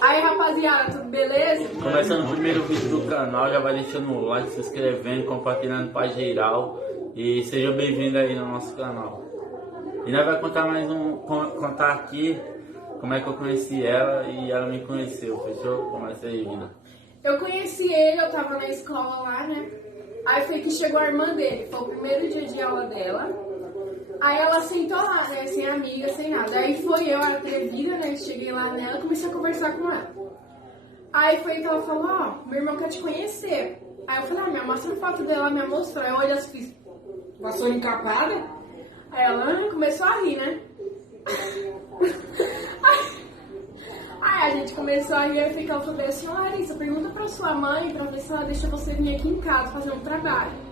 Aí, rapaziada, tudo beleza? Começando o primeiro vídeo do canal, já vai deixando o like, se inscrevendo, compartilhando para geral e seja bem-vindo aí no nosso canal. E nós vai contar contar aqui como é que eu conheci ela e ela me conheceu, fechou? Começa aí, Vina. Eu conheci ele, eu tava na escola lá, né? Aí foi que chegou a irmã dele, foi o primeiro dia de aula dela. Aí ela sentou lá, né, sem amiga, sem nada. Aí foi eu, a atrevida, né, cheguei lá nela e comecei a conversar com ela. Aí foi que ela falou, ó, meu irmão quer te conhecer. Aí eu falei, me mostra foto dela, me mostrou. Aí eu olhei assim, fiz, vassoura encapada? Aí ela começou a rir, né? Aí a gente começou a rir e ela falou assim, Larissa, pergunta pra sua mãe pra ver se ela deixa você vir aqui em casa fazer um trabalho.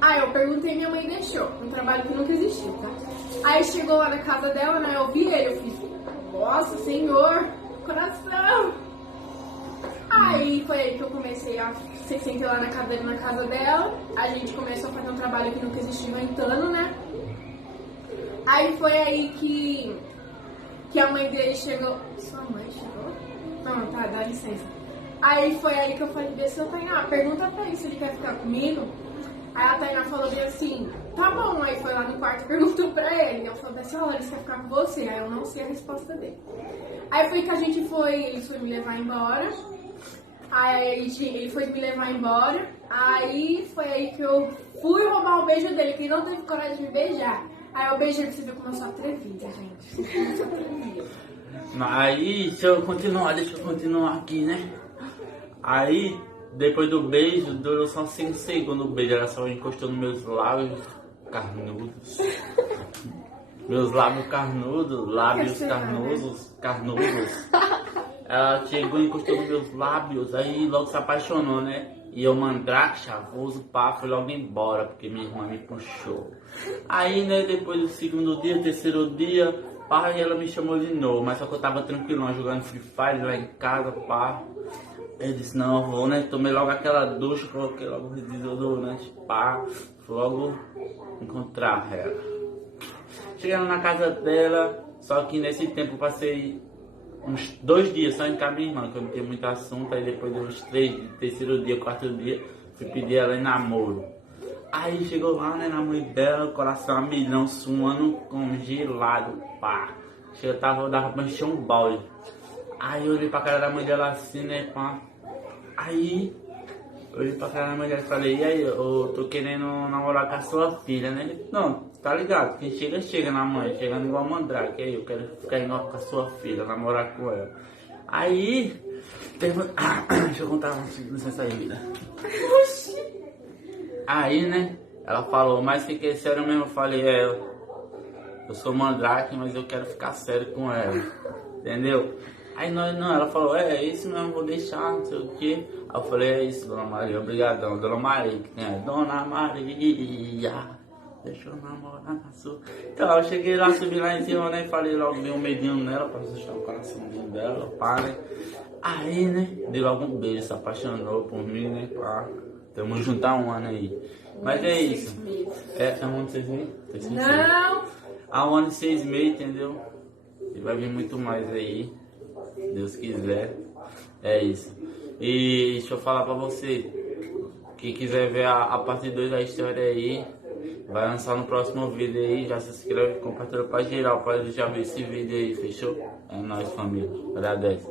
Aí eu perguntei e minha mãe deixou, um trabalho que nunca existiu, tá? Aí chegou lá na casa dela, né, eu vi ele, eu fiz, nossa, senhor, coração. Aí foi aí que eu comecei a sentei lá na cadeira na casa dela, a gente começou a fazer um trabalho que nunca existiu, entrando, né? Aí foi aí que a mãe dele chegou. Sua mãe chegou? Não, tá, dá licença. Aí foi aí que eu falei, vê se eu Tainá, pergunta pra ele se ele quer ficar comigo. Aí a Tainá falou bem assim, tá bom. Aí foi lá no quarto e perguntou pra ele. Eu falei assim, olha, ele quer ficar com você. Aí eu não sei a resposta dele. Aí foi que a gente ele foi me levar embora. Aí ele foi me levar embora. Aí foi aí que eu fui roubar o beijo dele, que ele não teve coragem de me beijar. Aí eu beijei pra você ver como eu sou atrevida, gente. Eu sou atrevida. Aí, deixa eu continuar aqui, né? Aí, depois do beijo, durou só 5 segundos o beijo, ela só encostou nos meus lábios carnudos. Meus lábios carnudos, carnudos. Ela chegou e encostou nos meus lábios, aí logo se apaixonou, né? E eu, mandrake, chavoso, pá, fui logo embora, porque minha irmã me puxou. Aí, né, depois do segundo dia, terceiro dia, pá, e ela me chamou de novo, mas só que eu tava tranquilão, jogando Free Fire lá em casa, pá. Eu disse, não, eu vou, né, tomei logo aquela ducha, coloquei logo o desodorante, pá, fui logo encontrar ela. Chegando na casa dela, só que nesse tempo eu passei uns 2 dias só em casa minha irmã, que eu não tinha muito assunto. Aí depois de uns 3, terceiro dia, quarto dia, fui pedir ela em namoro. Aí chegou lá, né, na mãe dela, coração a milhão, suando congelado, pá. Eu dava pra encher um balde. Aí eu olhei pra cara da mãe dela assim, né, pá. Aí eu olhei pra cara da mãe dela e falei, e aí, eu tô querendo namorar com a sua filha, né? Ele, não, tá ligado, quem chega, chega na mãe, chegando igual mandrake, aí eu quero ficar igual com a sua filha, namorar com ela. Aí, deixa eu contar uma licença aí, vida. Aí, né, ela falou, mas fiquei sério mesmo, eu falei, eu sou mandrake, mas eu quero ficar sério com ela, entendeu? Aí ela falou, é isso mesmo, vou deixar, não sei o que. Aí eu falei, é isso, Dona Maria, obrigadão, Dona Maria, que tem Dona Maria, deixa eu namorar na sua. Então eu cheguei lá, subi lá em cima, né, falei logo, dei um medinho nela, pra assustar o coraçãozinho dela, pá, né. Aí, né, dei logo um beijo, se apaixonou por mim, né, pá. Tamo junto há um ano aí. Mas é isso. É um ano de 6 meses? Não! Há um ano e 6 meses, entendeu? E vai vir muito mais aí. Deus quiser, é isso. E deixa eu falar pra você, quem quiser ver a parte 2 da história aí, vai lançar no próximo vídeo aí, já se inscreve, compartilha pra geral, pra já ver esse vídeo aí, fechou? É nóis, família, agradece.